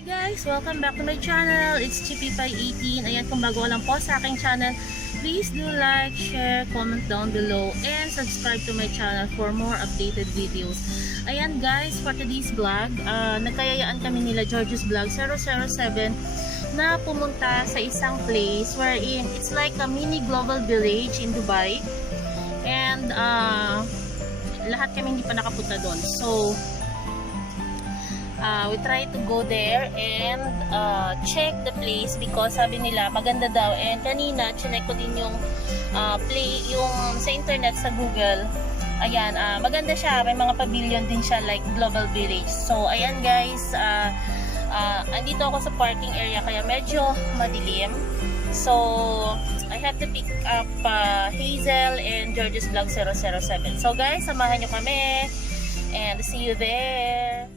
Hi guys! Welcome back to my channel. It's Chippy518. Ayan, kung bago lang po sa aking channel, please do like, share, comment down below, and subscribe to my channel for more updated videos. Ayan guys, for today's vlog, nagkayayaan kami nila George's Vlog 007 na pumunta sa isang place wherein it's like a mini global village in Dubai. And lahat kami hindi pa nakapunta doon. So, we try to go there and check the place because sabi nila maganda daw, and kanina chinek ko din yung yung sa internet sa Google. Ayan, maganda siya, may mga pavilion din siya like global village. So ayan guys, andito ako sa parking area kaya medyo madilim. So I have to pick up Hazel and George's Vlog 007. So guys, samahan nyo kami and see you there.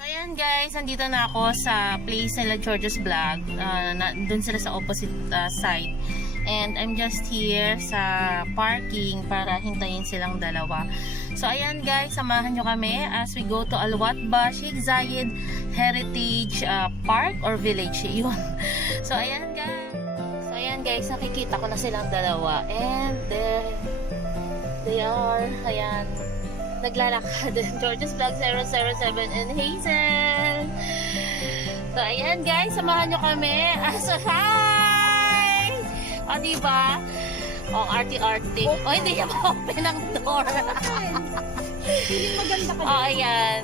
Ayan guys, nandito na ako sa place nila George's Vlog. Doon sila sa opposite side. And I'm just here sa parking para hintayin silang dalawa. So ayan guys, samahan nyo kami as we go to Al Watba Sheikh Zayed Heritage Park or Village. Yun. So ayan guys, nakikita ko na silang dalawa. And there they are. Ayan. Naglalakad. George's Vlog 007 and Hazel. So, ayan guys. Samahan nyo kami. So, hi! O, diba? O, arty-arty. O, hindi niya ma-open ang door. Hindi maganda ka. O, ayan.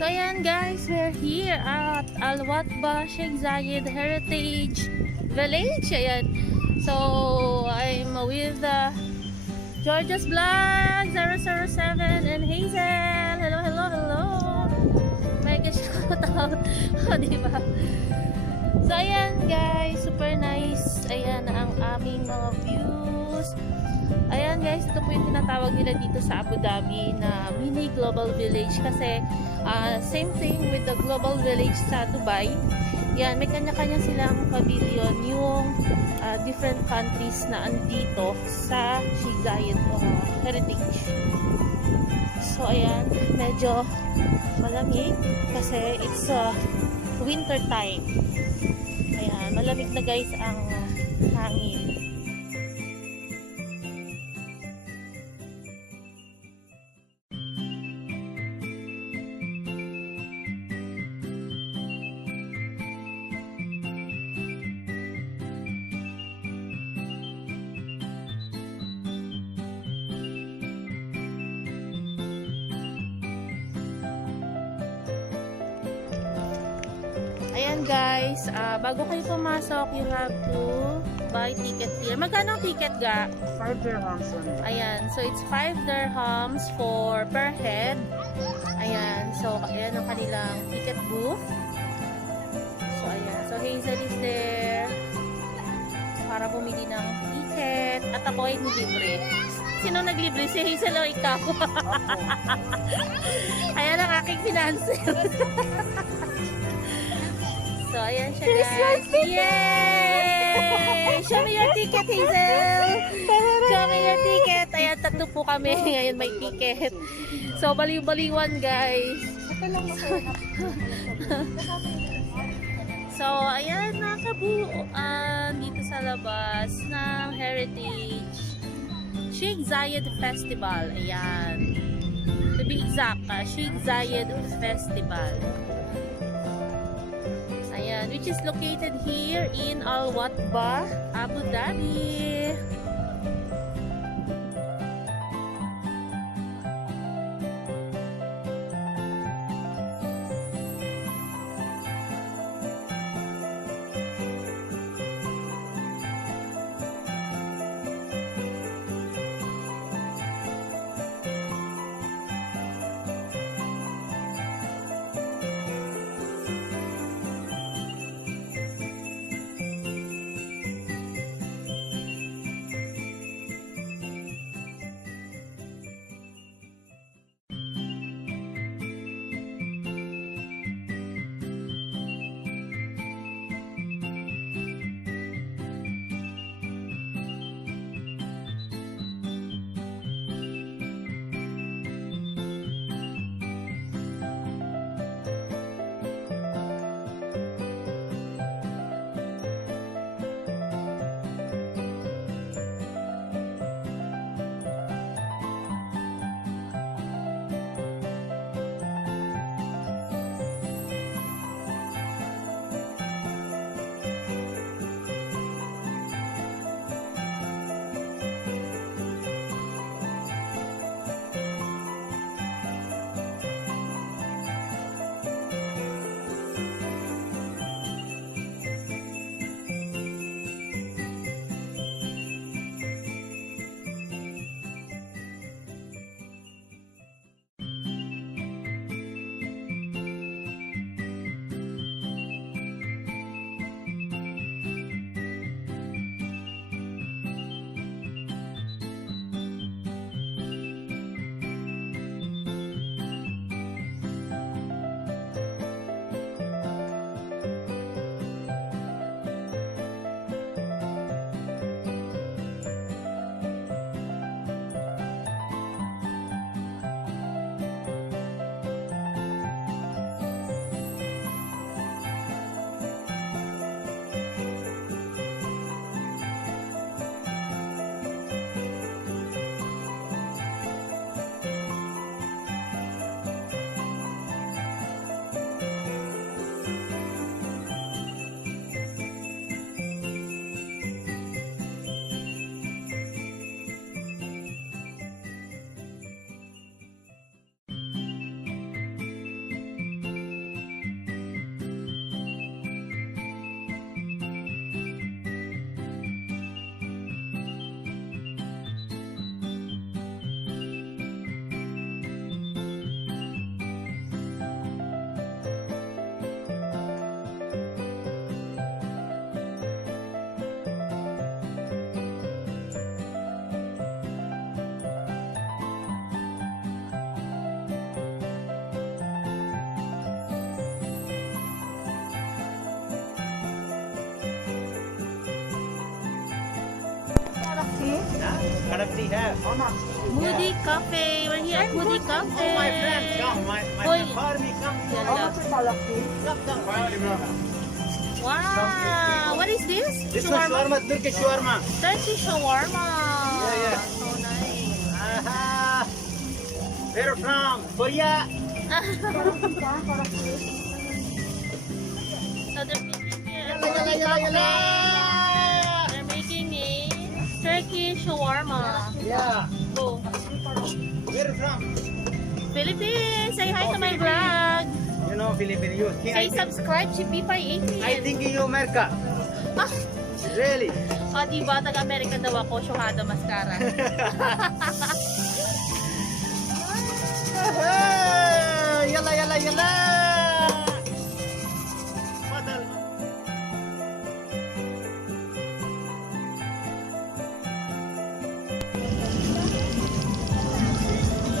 So ayan guys, we're here at Al Watba Sheikh Zayed Heritage Village. Ayan. So I'm with George's Vlog 007 and Hazel. Hello, hello, hello. Mega shout out. O, diba? So ayan guys, super nice. Ayan ang aming mga views. Ayan guys, ito po yung tinatawag nila dito sa Abu Dhabi na mini global village kasi same thing with the global village sa Dubai. Yan, may kanya-kanya silang pavilion yung different countries na andito sa Sheikh Zayed Heritage. So ayan, medyo malamig kasi it's winter time. Ayan, malamig na guys ang hangin. Ayan guys, bago kayo pumasok, you have to buy ticket here. Magkano ang ticket ga? 5 dirhams. Ayan, so it's 5 dirhams for per head. Ayan, so ayan ang kanilang ticket booth. So ayan, so Hazel is there para bumili ng ticket at ako ay libre. Sino naglibre? Si Hazel o ikaw? Ayan ang aking financer. So, ayan siya guys. Yay! Yay! Show me your ticket, Hazel! Show me your ticket! Ayan, tatlo po kami. Ngayon may ticket. So, baliw-baliwan, guys. So, ayan, nakabuuan dito sa labas ng Heritage Sheikh Zayed Festival. Ayan. To be exact, Sheikh Zayed Festival. Ayan, which is located here in Al Watba, Abu Dhabi. Galaxy है. Moody Cafe. We're here at Moody Cafe. Oh, my friend, come. My Hoy. friend Farmi, come. Yalla. Come. Wow. What is this? This one shawarma, Turkish shawarma. Turkish shawarma. Yeah. So nice. Aha. Where you from? Korea. So they're making here. Yalla. They're making a Turkish shawarma. Yeah. Oh. Where you from? Philippines. Say hi to my vlog. You know Philippines. You think Say subscribe to P518. I think you America. Ah, Really? oh, diba? Taga-America daw ako. Syuhada mascara. Yalla. Fadal.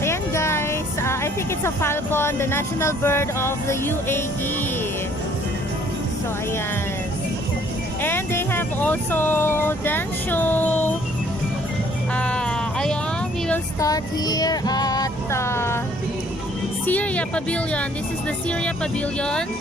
Ayan guys, I think it's a falcon, the national bird of the UAE. So ayan. And they have also dance show. Ayan, we will start here at Syria Pavilion. This is the Syria Pavilion.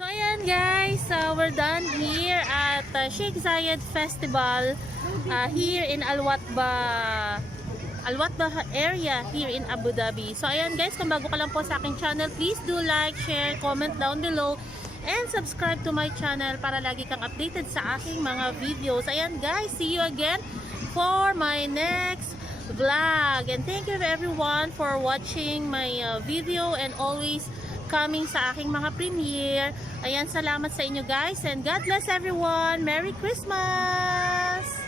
So ayan guys, we're done here at Sheikh Zayed Festival here in Al Watba Al Watbah area here in Abu Dhabi. So ayan guys, kung bago ka lang po sa aking channel, please do like, share, comment down below, and subscribe to my channel para lagi kang updated sa aking mga videos. Ayan guys, see you again for my next vlog. And thank you everyone for watching my video and always coming sa aking mga premiere. Ayan, salamat sa inyo guys, and God bless everyone. Merry Christmas!